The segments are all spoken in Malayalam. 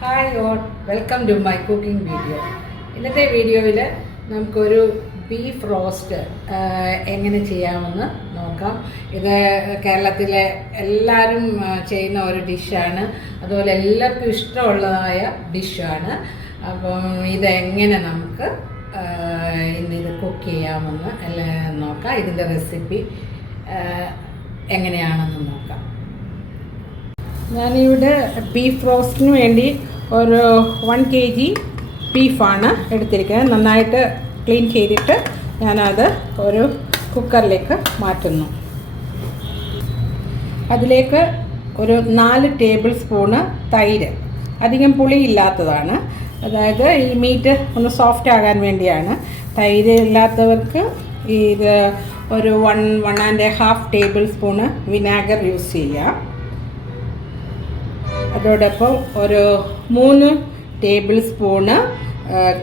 Hi all, welcome to my cooking video. ഇന്നത്തെ വീഡിയോയിൽ നമുക്കൊരു ബീഫ് റോസ്റ്റ് എങ്ങനെ ചെയ്യാമെന്ന് നോക്കാം. ഇത് കേരളത്തിലെ എല്ലാവരും ചെയ്യുന്ന ഒരു ഡിഷാണ്, അതുപോലെ എല്ലാവർക്കും ഇഷ്ടമുള്ളതായ ഡിഷാണ്. അപ്പം ഇതെങ്ങനെ നമുക്ക് ഇന്നിത് കുക്ക് ചെയ്യാമെന്ന് എല്ലാം നോക്കാം. ഇതിൻ്റെ റെസിപ്പി എങ്ങനെയാണെന്ന് നോക്കാം. ഞാനിവിടെ ബീഫ് റോസ്റ്റിന് വേണ്ടി ഒരു 1 kg ബീഫാണ് എടുത്തിരിക്കുന്നത്. നന്നായിട്ട് ക്ലീൻ ചെയ്തിട്ട് ഞാനത് ഒരു കുക്കറിലേക്ക് മാറ്റുന്നു. അതിലേക്ക് ഒരു 4 ടേബിൾ സ്പൂണ് തൈര്, അധികം പുളിയില്ലാത്തതാണ്. അതായത് ഈ മീറ്റ് ഒന്ന് സോഫ്റ്റ് ആകാൻ വേണ്ടിയാണ്. തൈര് ഇല്ലാത്തവർക്ക് ഇത് ഒരു 1.5 ടേബിൾ സ്പൂണ് വിനാഗർ യൂസ് ചെയ്യാം. അതോടൊപ്പം ഒരു 3 table spoon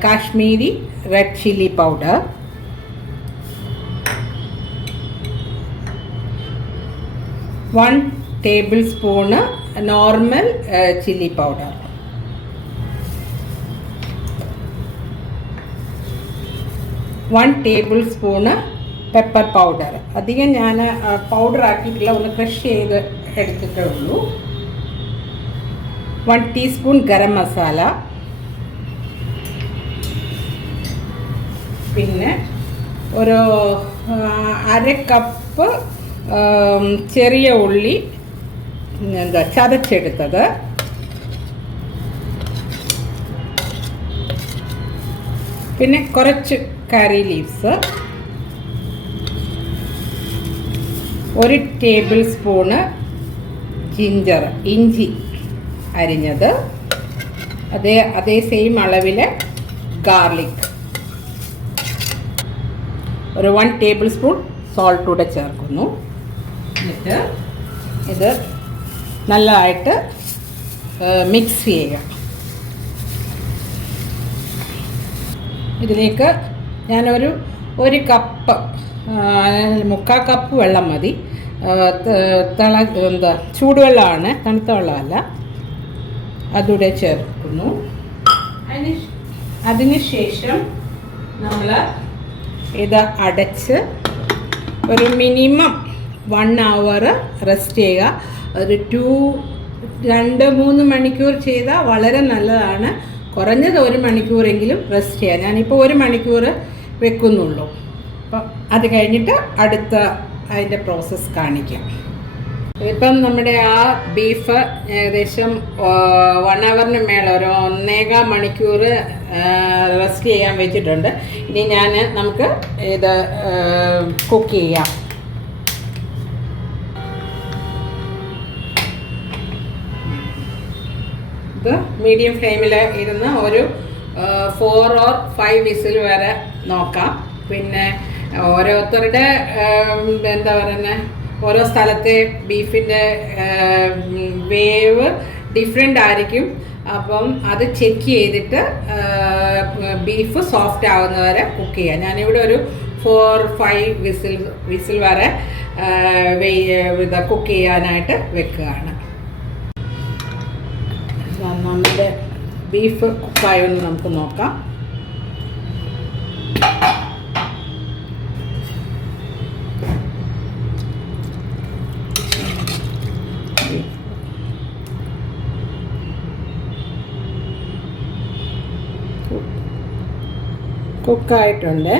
Kashmiri red chilli powder, 1 table spoon normal chilli powder, 1 table spoon pepper powder. അധികം ഞാൻ പൗഡർ ആക്കിയിട്ടില്ല, ഒന്ന് ക്രഷ് ചെയ്ത് എടുത്തിട്ടേ ഉള്ളൂ. 1 ടീസ്പൂൺ ഗരം മസാല, പിന്നെ ഒരു 1/2 കപ്പ് ചെറിയ ഉള്ളി ചതച്ചെടുത്തത്, പിന്നെ കുറച്ച് കറി ലീവ്സ്, 1 ടേബിൾ സ്പൂണ് ജിഞ്ചർ, ഇഞ്ചി അരിഞ്ഞത്, അതേ സെയിം അളവിൽ ഗാർലിക്, ഒരു 1 ടേബിൾ സ്പൂൺ സോൾട്ട് കൂടെ ചേർക്കുന്നു. എന്നിട്ട് ഇത് നല്ലതായിട്ട് മിക്സ് ചെയ്യുക. ഇതിലേക്ക് ഞാനൊരു 1 കപ്പ് 3/4 കപ്പ് വെള്ളം മതി. ചൂടുവെള്ളമാണ്, തണുത്ത വെള്ളമല്ല. അതുകൂടെ ചേർക്കുന്നു. അതിനുശേഷം നമ്മൾ ഇത് അടച്ച് ഒരു മിനിമം 1 hour റെസ്റ്റ് ചെയ്യുക. ഒരു 2-3 മണിക്കൂർ ചെയ്താൽ വളരെ നല്ലതാണ്. കുറഞ്ഞത് 1 മണിക്കൂറെങ്കിലും റെസ്റ്റ് ചെയ്യുക. ഞാനിപ്പോൾ 1 മണിക്കൂർ വെക്കുന്നുള്ളൂ. അപ്പം അത് കഴിഞ്ഞിട്ട് അടുത്ത അതിൻ്റെ പ്രോസസ്സ് കാണിക്കാം. ഇപ്പം നമ്മുടെ ആ ബീഫ് ഏകദേശം 1 hourന് മേലെ, ഒരു 1.25 മണിക്കൂർ റെസ്റ്റ് ചെയ്യാൻ വെച്ചിട്ടുണ്ട്. ഇനി നമുക്ക് ഇത് കുക്ക് ചെയ്യാം. ഇത് മീഡിയം ഫ്ലെയിമിൽ ഇരുന്ന് ഒരു 4 or 5 വിസിൽ വരെ നോക്കാം. പിന്നെ ഓരോരുത്തരുടെ എന്താ പറയുന്നത്, ഓരോ സ്ഥലത്തെ ബീഫിൻ്റെ വേവ് ഡിഫറെൻ്റ് ആയിരിക്കും. അപ്പം അത് ചെക്ക് ചെയ്തിട്ട് ബീഫ് സോഫ്റ്റ് ആവുന്നവരെ കുക്ക് ചെയ്യാം. ഞാനിവിടെ ഒരു 4-5 വിസിൽ വരെ ഇത് കുക്ക് ചെയ്യാനായിട്ട് വെക്കുകയാണ്. നമ്മുടെ ബീഫ് കുക്കായൊന്ന് നമുക്ക് നോക്കാം. കുക്കായിട്ടുണ്ട്.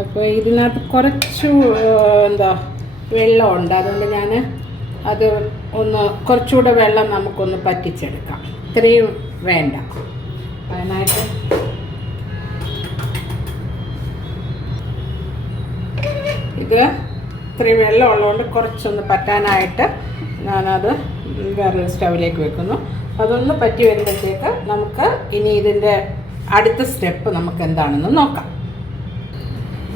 അപ്പോൾ ഇതിനകത്ത് കുറച്ച് വെള്ളമുണ്ട്. അതുകൊണ്ട് ഞാൻ അത് കുറച്ചുകൂടെ വെള്ളം നമുക്കൊന്ന് പറ്റിച്ചെടുക്കാം. ഇത്രയും വേണ്ട. അതിനായിട്ട് ഇത് ഇത്രയും വെള്ളം ഉള്ളതുകൊണ്ട് കുറച്ചൊന്ന് പറ്റാനായിട്ട് ഞാനത് വേറൊരു സ്റ്റൗവിലേക്ക് വെക്കുന്നു. അതൊന്ന് പറ്റി വരുമ്പോഴത്തേക്ക് നമുക്ക് ഇനി ഇതിൻ്റെ അടുത്ത സ്റ്റെപ്പ് നമുക്ക് എന്താണെന്ന് നോക്കാം.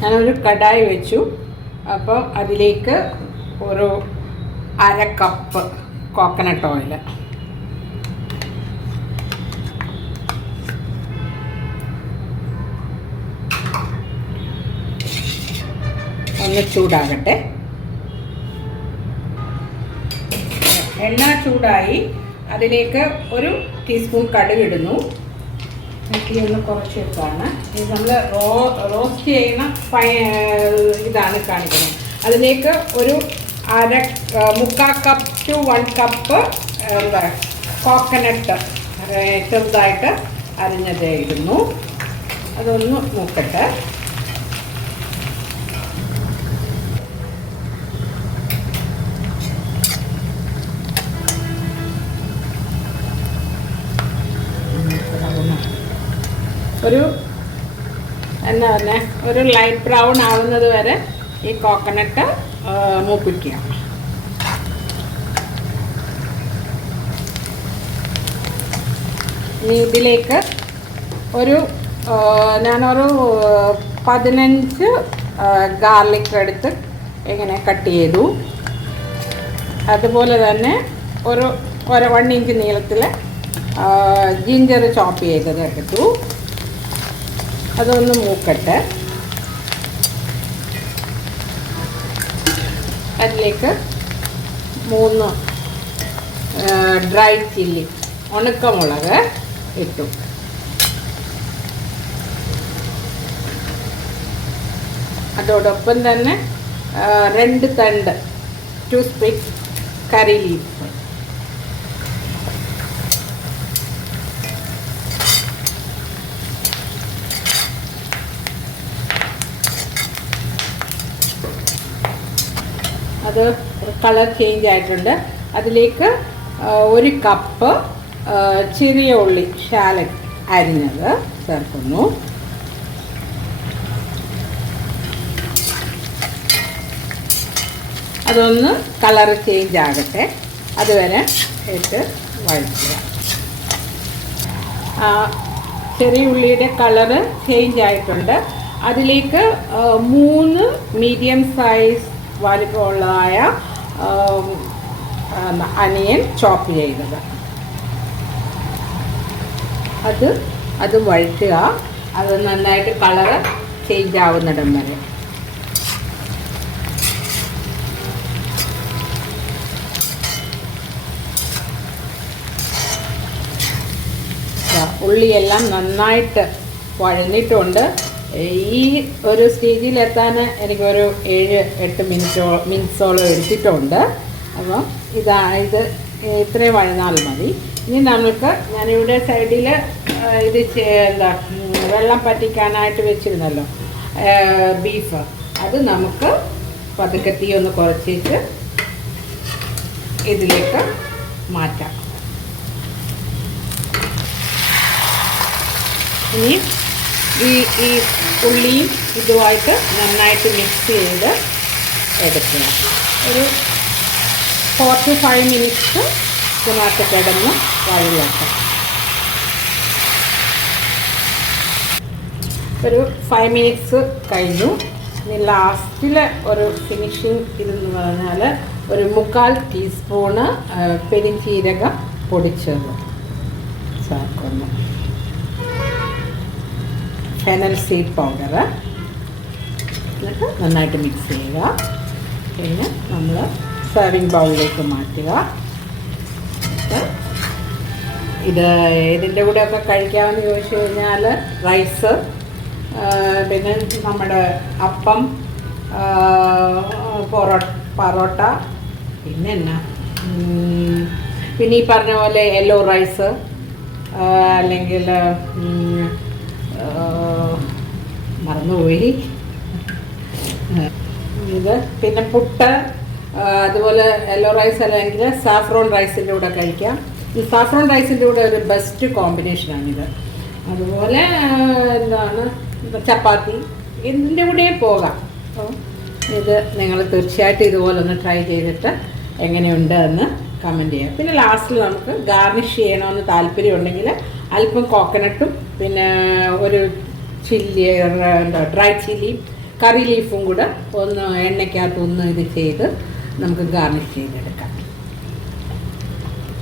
ഞാനൊരു കടായി വെച്ചു. അപ്പോൾ അതിലേക്ക് ഒരു 1/2 കപ്പ് കോക്കനട്ട് ഓയിൽ, ഒന്ന് ചൂടാകട്ടെ. എണ്ണ ചൂടായി. അതിലേക്ക് 1 ടീസ്പൂൺ കടുക് ഇടുന്നു. ഒന്ന് കുറച്ച് വെക്കാണ്. ഇത് നമ്മൾ റോസ്റ്റ് ചെയ്യുന്ന ഇതാണ് കാണിക്കുന്നത്. അതിലേക്ക് ഒരു 1/4 കപ്പ് ടു 1 കപ്പ് കോക്കനട്ട് ചെറുതായിട്ട് അരിഞ്ഞത് ഇടുന്നു. അതൊന്ന് മൂക്കട്ടെ. ഒരു ലൈറ്റ് ബ്രൗൺ ആവുന്നത് വരെ ഈ കോക്കനട്ട് മൂപ്പിക്കുക. ഇനി ഇതിലേക്ക് ഞാനൊരു 15 ഗാർലിക് എടുത്ത് ഇങ്ങനെ കട്ട് ചെയ്തു. അതുപോലെ തന്നെ ഒരു 1 ഇഞ്ച് നീളത്തിൽ ജിഞ്ചർ ചോപ്പ് ചെയ്തത് എടുത്തു. അതൊന്ന് മൂക്കട്ടെ. അതിലേക്ക് 3 ഡ്രൈ ചില്ലി ഉണക്കമുളക് ഇട്ടു. അതോടൊപ്പം തന്നെ 2 തണ്ട് 2 സ്പ്രിഗ്സ് കറി ലീഫ്. അത് കളർ ചേഞ്ച് ആയിട്ടുണ്ട്. അതിലേക്ക് 1 കപ്പ് ചെറിയ ഉള്ളി ഷാലറ്റ് അരിഞ്ഞത് ചേർക്കുന്നു. അതൊന്ന് കളർ ചേഞ്ച് ആകട്ടെ, അതുവരെ ഇട്ട് വഴറ്റുക. ചെറിയ ഉള്ളിയുടെ കളറ് ചേഞ്ച് ആയിട്ടുണ്ട്. അതിലേക്ക് 3 മീഡിയം സൈസ് വലിപ്പമുള്ളതായ അനിയൻ ചോപ്പ് ചെയ്തത് അത് വഴറ്റുക. അത് നന്നായിട്ട് കളറ് ചേഞ്ച് ആവുന്നിടം വരെ. ഉള്ളിയെല്ലാം നന്നായിട്ട് വഴഞ്ഞിട്ടുണ്ട്. ഈ ഒരു സ്റ്റേജിലെത്താൻ എനിക്കൊരു 7-8 മിനിറ്റ്സോളം എടുത്തിട്ടുണ്ട്. അപ്പം ഇത് ഇത്രയും വഴന്നാൽ മതി. ഇനി ഞാനിവിടെ സൈഡിൽ ഇത് വെള്ളം പറ്റിക്കാനായിട്ട് വെച്ചിരുന്നല്ലോ ബീഫ്, അത് നമുക്ക് പതുക്കെ തീ ഒന്ന് കുറച്ചിട്ട് ഇതിലേക്ക് മാറ്റാം. ഇനി ഈ ഉള്ളിയും ഇതുമായിട്ട് നന്നായിട്ട് മിക്സ് ചെയ്ത് എടുക്കുക. ഒരു 4 to 5 മിനിറ്റ്സ് ഇതിനകത്ത് കിടന്ന് വഴലാക്കാം. ഒരു 5 മിനിറ്റ്സ് കഴിഞ്ഞു. ഇനി ലാസ്റ്റിൽ ഒരു ഫിനിഷിങ് ഇതെന്ന് പറഞ്ഞാൽ ഒരു 1/4 ടീസ്പൂണ് പെരിഞ്ചീരകം പൊടിച്ചത് ചേർക്കുന്നു. ഫെനൽ സീഡ് പൗഡർ എന്നിട്ട് നന്നായിട്ട് മിക്സ് ചെയ്യുക. പിന്നെ നമ്മൾ സെർവിങ് ബൗളിലേക്ക് മാറ്റുക. ഇതിൻ്റെ കൂടെയൊക്കെ കഴിക്കാമെന്ന് ചോദിച്ചു കഴിഞ്ഞാൽ റൈസ്, പിന്നെ നമ്മുടെ അപ്പം, പൊറോട്ട, പിന്നെ ഈ പറഞ്ഞ പോലെ യെല്ലോ റൈസ്, അല്ലെങ്കിൽ മറന്നുപോയി ഇത്, പിന്നെ പുട്ട്, അതുപോലെ യെല്ലോ റൈസ് അല്ലെങ്കിൽ സാഫ്രോൺ റൈസിൻ്റെ കൂടെ കഴിക്കാം. ഈ സാഫ്രോൺ റൈസിൻ്റെ കൂടെ ഒരു ബെസ്റ്റ് കോമ്പിനേഷനാണിത്. അതുപോലെ ചപ്പാത്തി, ഇതിൻ്റെ കൂടെയും പോകാം. അപ്പോൾ ഇത് നിങ്ങൾ തീർച്ചയായിട്ടും ഇതുപോലെ ഒന്ന് ട്രൈ ചെയ്തിട്ട് എങ്ങനെയുണ്ട് എന്ന് കമൻറ്റ് ചെയ്യാം. പിന്നെ ലാസ്റ്റിൽ നമുക്ക് ഗാർണിഷ് ചെയ്യണമെന്ന് താല്പര്യമുണ്ടെങ്കിൽ അല്പം കോക്കനട്ടും പിന്നെ ഒരു ഡ്രൈ ചില്ലി കറി ലീഫും കൂടെ ഒന്ന് എണ്ണയ്ക്കകത്ത് ഇത് ചെയ്ത് നമുക്ക് ഗാർണിഷ് ചെയ്തെടുക്കാം.